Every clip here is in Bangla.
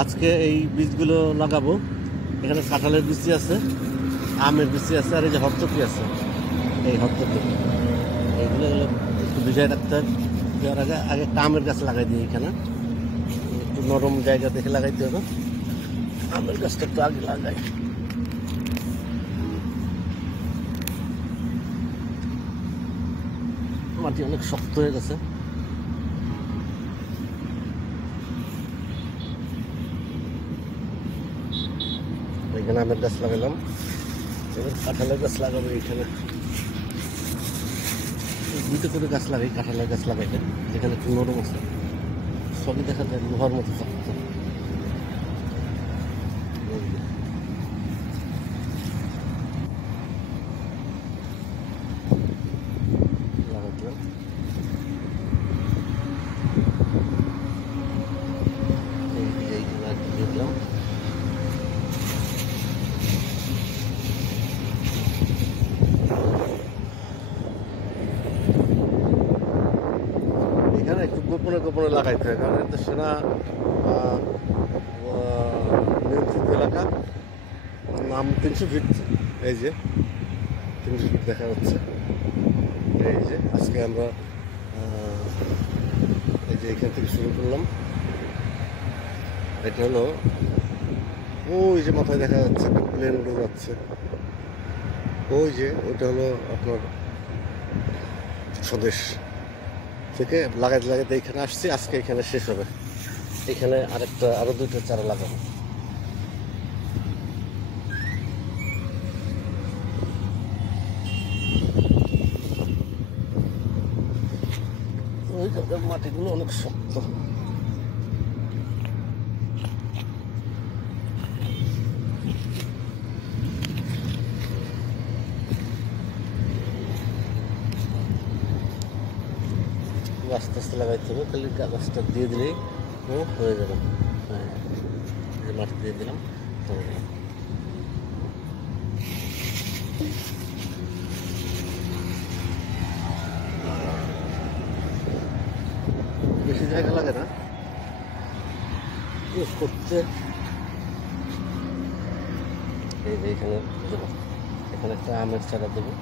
আজকে এই বীজগুলো লাগাবো। এখানে কাঁঠালের বিচি আছে, আমের বিচি আছে, আর এই যে হরতকি আছে, এই হরতকি এইগুলো একটু ভিজায় রাখতে হবে। দেওয়ার আগে আগে একটা আমের গাছ লাগাই দিই। এখানে একটু নরম জায়গা দেখে লাগাইতে হবে। আমের গাছটা একটু আগে লাগাই। মাটি অনেক শক্ত হয়ে গেছে। এখানে আমের গাছ লাগালাম, এবার কাঁঠালের গাছ লাগাবো। এইখানে দুটো করে গাছ লাগাই, কাঁঠালের গাছ লাগাইলে যেখানে একটু নরম আছে, সবই দেখা যায় লোহার মতো শক্ত। লাগাইলাম। দিলাম এখানে একটু গোপনে গোপনে লাগাইতে হয়, কারণ এটা সেনা নিয়ন্ত্রিত এলাকা। নাম 300 ফিট, এই যে 300 ফিট দেখা যাচ্ছে। এই যে আজকে আমরা এই যে এখান থেকে শুরু করলাম। এটা হলো ওই যে মাথায় দেখা যাচ্ছে একটা প্লেন উড়ে যাচ্ছে, ওই যে ওইটা হলো আপনার স্বদেশ থেকে লাগাইতে লাগাইতে এখানে আসছি। আজকে এখানে শেষ হবে। এখানে আরো 2টা চারা লাগাবো। ওই জায়গার মাটিগুলো অনেক শক্ত। আস্তে আস্তে লাগাইতে হবে, খালি গাছটা দিয়ে দিলেই হয়ে যাবে। হ্যাঁ, মাটি দিয়ে দিলাম, হয়ে গেল। বেশি জায়গা লাগে না করতে। এই যে এখানে দেবো, এখানে একটা আমের চারা দেবো।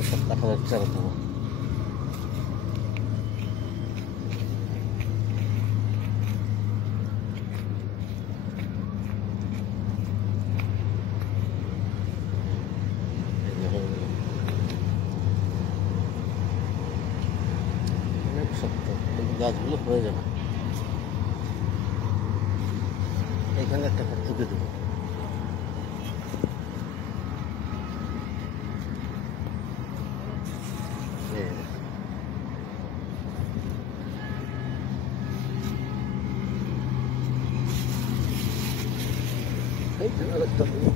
একটা কাঁঠালের চারা দেবো। অনেক শক্ত, কিন্তু গাছগুলো হয়ে যাবে। এখানে একটা হরতকি দেবো। এইখানে আরেকটা দেবো।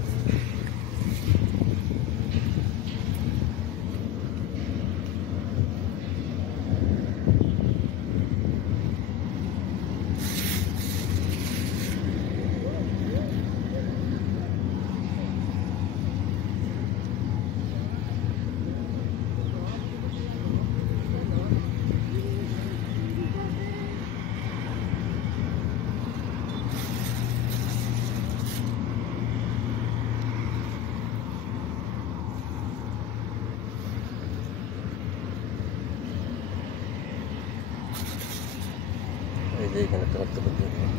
এই যে এখানে একটা হরতকি দিয়ে দিলাম।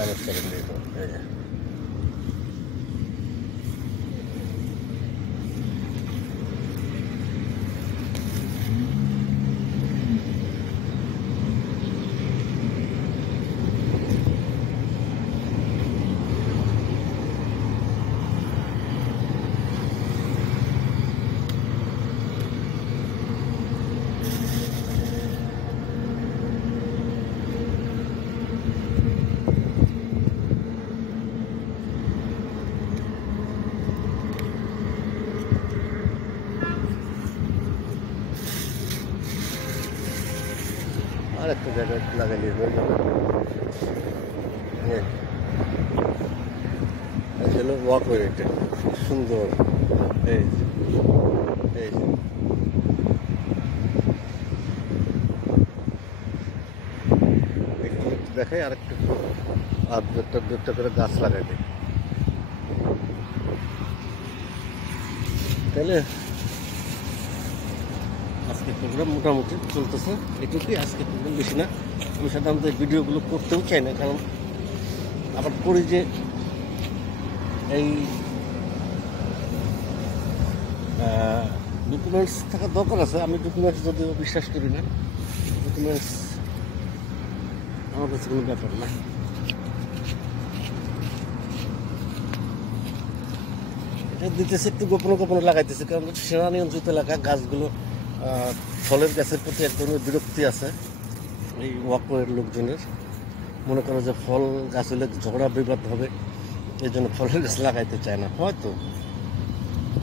আমের চারা দিয়ে দেবো। এই যে আর একটা জায়গায় লাগাই নিয়ে হয়ে যাবে। এই হলো ওয়াকওয়ে, এটা সুন্দর। এই এই একটু একটু দেখাই, আর একটু আর দু একটা করে গাছ লাগাই দিই, তাহলে আজকে প্রোগ্রাম মোটামুটি চলতেছে। এটুকুই আজকে প্রোগ্রাম, বেশি না। আমি সাধারণত এই ভিডিওগুলো করতেও চাই না, কারণ আবার করি যে এই ডকুমেন্টস থাকার দরকার আছে। আমি ডকুমেন্টস যদিও বিশ্বাস করি না, ডকুমেন্টস আমার কাছে কোনো ব্যাপার না। এটা দিতেছে একটু গোপনে গোপনে লাগাইতেছে, কারণ সেনা নিয়ন্ত্রিত এলাকা, গাছগুলো ফলের গাছের প্রতি এক ধরনের বিরক্তি আছে এই ওয়াকওয়ের লোকজনের। মনে করো যে ফল গাছ হলে ঝগড়া বিবাদ হবে, এই জন্য ফলের গাছ লাগাইতে চায় না, হয়তো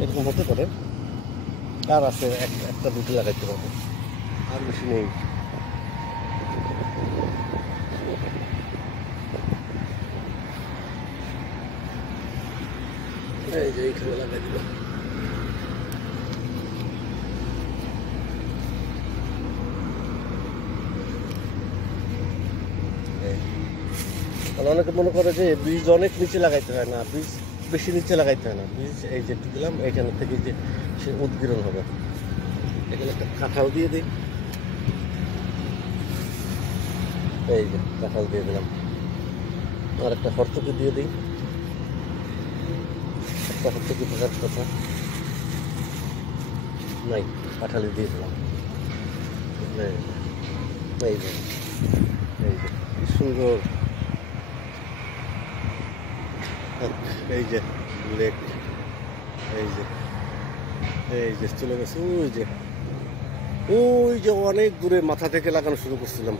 এরকম হতে পারে। আর আছে একটা দুটো লাগাইতে পারবে, আর বেশি নেই। এই যে এইখানে লাগাই দিল। অনেকে মনে করে যে বীজ অনেক নিচে লাগাইতে হয় না, বীজ বেশি নিচে লাগাইতে হয় না। বীজ এই যে দিলাম, এইখান থেকে যে সে উদ্গীরণ হবে। এখানে একটা কাঁঠাল দিয়ে দিই, এই যে কাঁঠাল দিয়ে দিলাম। আর একটা হরতকি দিয়ে দিই, একটা হরতকি থাকার কথা নাই, কাঁঠালি দিয়ে দিলাম। এই যে এই যে কি সুন্দর, এই যে লেক, এই যে এই যে চলে গেছে। ওই যে অনেক দূরে মাথা থেকে লাগানো শুরু করছিলাম,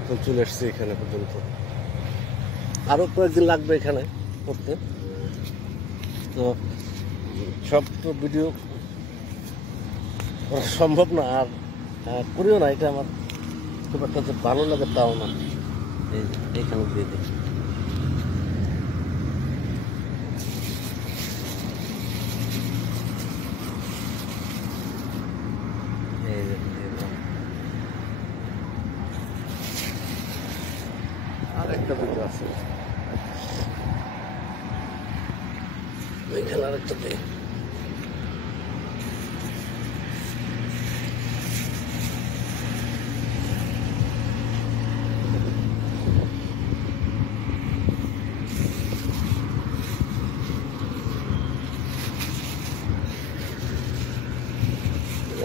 এখন চলে এসছে এখানে পর্যন্ত। আরো কয়েকদিন লাগবে এখানে করতে, তো সব তো ভিডিও করা সম্ভব না, আর করিও না। এটা আমার খুব একটা যে ভালো লাগে তাও না। এই যে এইখানে দিয়ে দিই, আর একটা দুটো আছে ওইখানে, আর একটা দিই।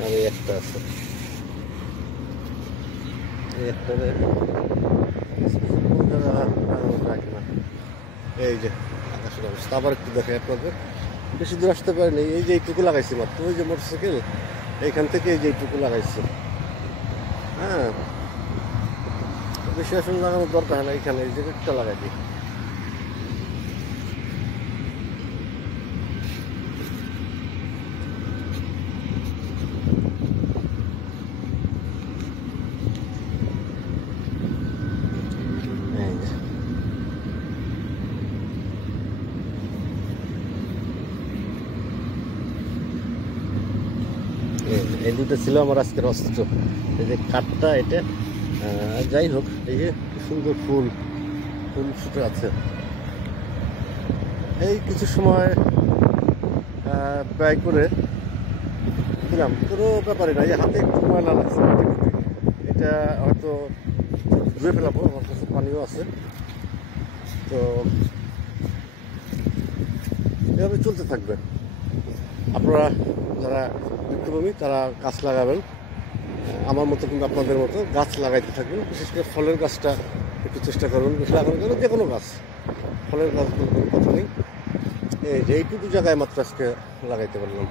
আমি একটা আছে, একটা এই যে আকাশের অবস্থা। আবার একটু দেখে আপনাদের, বেশি দূর আসতে পারিনি। এই যে এইটুকু লাগাইছি মাত্র, ওই যে মোটরসাইকেল এইখান থেকে এই যে এইটুকু লাগাইছি। হ্যাঁ, বেশি আসলে লাগানোর দরকার হয় না, এইখানে এই যে একটা লাগাই দিই। এই দুটো ছিল আমার আজকের অস্ত্র। এই যে কাঠটা, এটা যাই হোক, এই যে কি সুন্দর ফুল ফুটে আছে। এই কিছু সময় ব্যয় করে দিলাম, কোনো ব্যাপারে না। এই হাতে একটু ময়লা লাগছে, এটা হয়তো ধুয়ে ফেলাবো, আমার কাছে পানিও আছে। তো এভাবে চলতে থাকবে। আপনারা যারা বৃক্ষপ্রেমী তারা গাছ লাগাবেন, আমার মতো কিন্তু আপনাদের মতো গাছ লাগাইতে থাকবেন। বিশেষ করে ফলের গাছটা একটু চেষ্টা করুন বেশি লাগানোর জন্য। যে কোনো গাছ, ফলের গাছগুলো কোনো কথা নেই। এই যে এইটুকু জায়গায় মাত্র আজকে লাগাইতে পারলাম।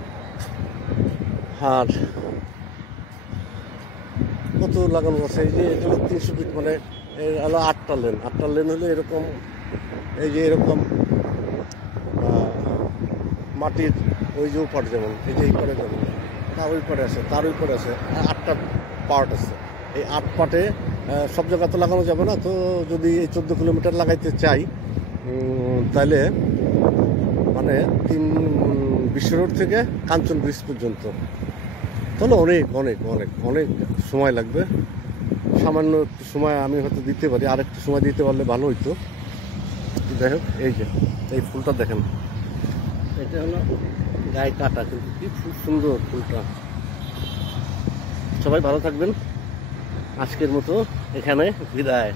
আর কত লাগানো আছে, এই যে এটা 300 ফিট, মানে হলো 8টা লেন। 8টা লেন হলে এরকম, এই যে এরকম মাটির ওই যে উপার, যেমন এই যে এই পারে যেমন তার ওই পারে আছে, তার ওই পারে আছে, 8টা পার্ট আছে। এই 8 পার্টে সব জায়গা তো লাগানো যাবে না, তো যদি এই 14 কিলোমিটার লাগাইতে চাই তাহলে মানে বিশ্ব রোড থেকে কাঞ্চন ব্রিজ পর্যন্ত, তাহলে অনেক অনেক অনেক অনেক সময় লাগবে। সামান্য একটু সময় আমি হয়তো দিতে পারি, আর একটু সময় দিতে পারলে ভালো হইতো। যাই হোক, এই যে এই ফুলটা দেখেন, এটা হলো গায়ে কাটা, কিন্তু কি খুব সুন্দর ফুলটা। সবাই ভালো থাকবেন, আজকের মতো এখানে বিদায়।